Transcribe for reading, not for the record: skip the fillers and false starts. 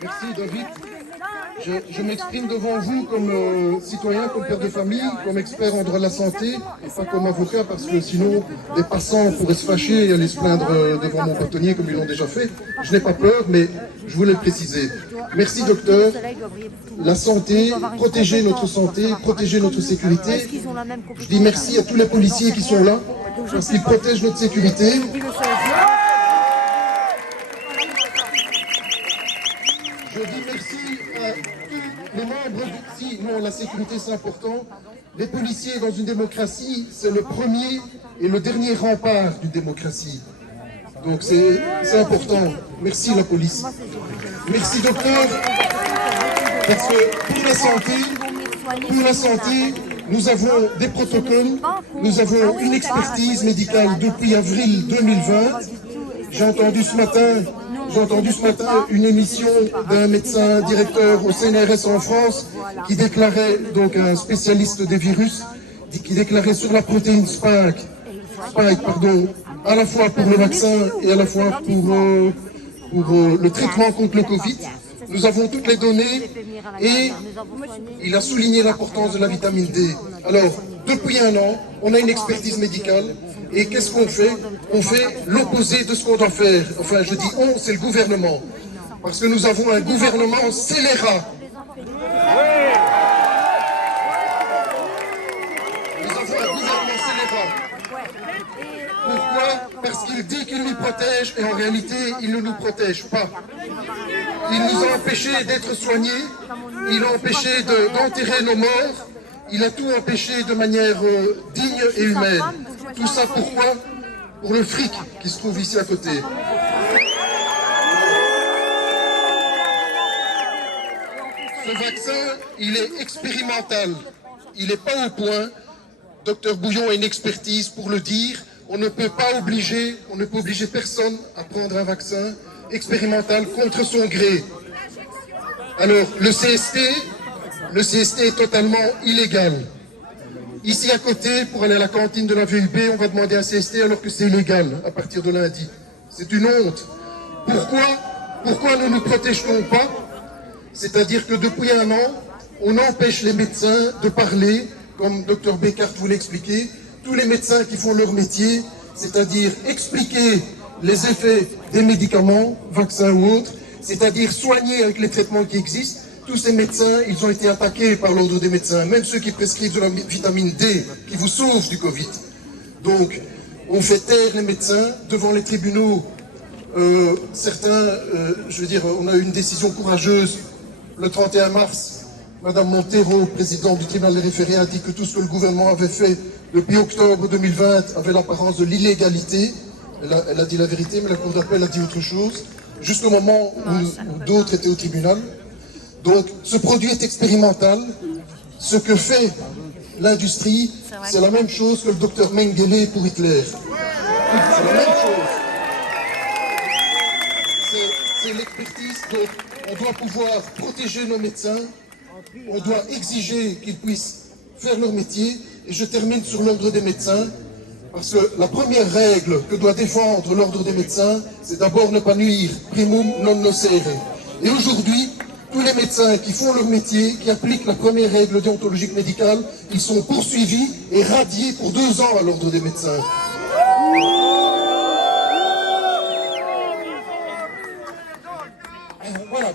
Merci David. Je m'exprime devant vous comme citoyen, comme père de famille, comme expert en droit de la santé, et pas comme avocat, parce que sinon des passants pourraient se fâcher et aller se plaindre devant mon bâtonnier comme ils l'ont déjà fait. Je n'ai pas peur, mais je voulais le préciser. Merci docteur. La santé, protéger notre santé, protéger notre sécurité. Je dis merci à tous les policiers qui sont là, parce qu'ils protègent notre sécurité. Je dis merci à tous les membres si non, la sécurité c'est important. Les policiers dans une démocratie, c'est le premier et le dernier rempart d'une démocratie. Donc c'est important. Merci la police. Merci docteur. Parce que pour la santé, nous avons des protocoles, nous avons une expertise médicale depuis avril 2020. J'ai entendu ce matin une émission d'un médecin directeur au CNRS en France qui déclarait, donc un spécialiste des virus, qui déclarait sur la protéine Spike, à la fois pour le vaccin et à la fois pour le traitement contre le Covid. Nous avons toutes les données et il a souligné l'importance de la vitamine D. Alors, depuis un an, on a une expertise médicale et qu'est-ce qu'on fait? On fait l'opposé de ce qu'on doit faire. Enfin, je dis on, c'est le gouvernement. Parce que nous avons un gouvernement scélérat. Nous avons un gouvernement scélérat. Pourquoi? Parce qu'il dit qu'il nous protège et en réalité, il ne nous protège pas. Il nous a empêchés d'être soignés, il a empêché d'enterrer nos morts, il a tout empêché de manière digne et humaine. Tout ça pourquoi? Pour le fric qui se trouve ici à côté. Ce vaccin, il est expérimental, il n'est pas au point. Docteur Bouillon a une expertise pour le dire. On ne peut obliger personne à prendre un vaccin expérimental contre son gré. Alors, le CST est totalement illégal. Ici à côté, pour aller à la cantine de la VUB, on va demander un CST alors que c'est illégal à partir de lundi. C'est une honte. Pourquoi ne nous protège-t-on pas? C'est-à-dire que depuis un an, on empêche les médecins de parler, comme Dr Beckart vous l'expliquait, tous les médecins qui font leur métier, c'est-à-dire expliquer les effets des médicaments, vaccins ou autres, c'est-à-dire soigner avec les traitements qui existent. Tous ces médecins, ils ont été attaqués par l'ordre des médecins, même ceux qui prescrivent de la vitamine D, qui vous sauve du Covid. Donc, on fait taire les médecins devant les tribunaux. On a eu une décision courageuse le 31 mars. Madame Montero, présidente du tribunal des référés, a dit que tout ce que le gouvernement avait fait depuis octobre 2020 avait l'apparence de l'illégalité. Elle a dit la vérité, mais la Cour d'appel a dit autre chose, jusqu'au moment où d'autres étaient au tribunal. Donc, ce produit est expérimental. Ce que fait l'industrie, c'est la même chose que le docteur Mengele pour Hitler. C'est la même chose. C'est l'expertise. Donc, on doit pouvoir protéger nos médecins. On doit exiger qu'ils puissent faire leur métier. Et je termine sur l'ordre des médecins. Parce que la première règle que doit défendre l'ordre des médecins, c'est d'abord ne pas nuire, primum non nocere. Et aujourd'hui, tous les médecins qui font leur métier, qui appliquent la première règle déontologique médicale, ils sont poursuivis et radiés pour 2 ans à l'ordre des médecins. Voilà.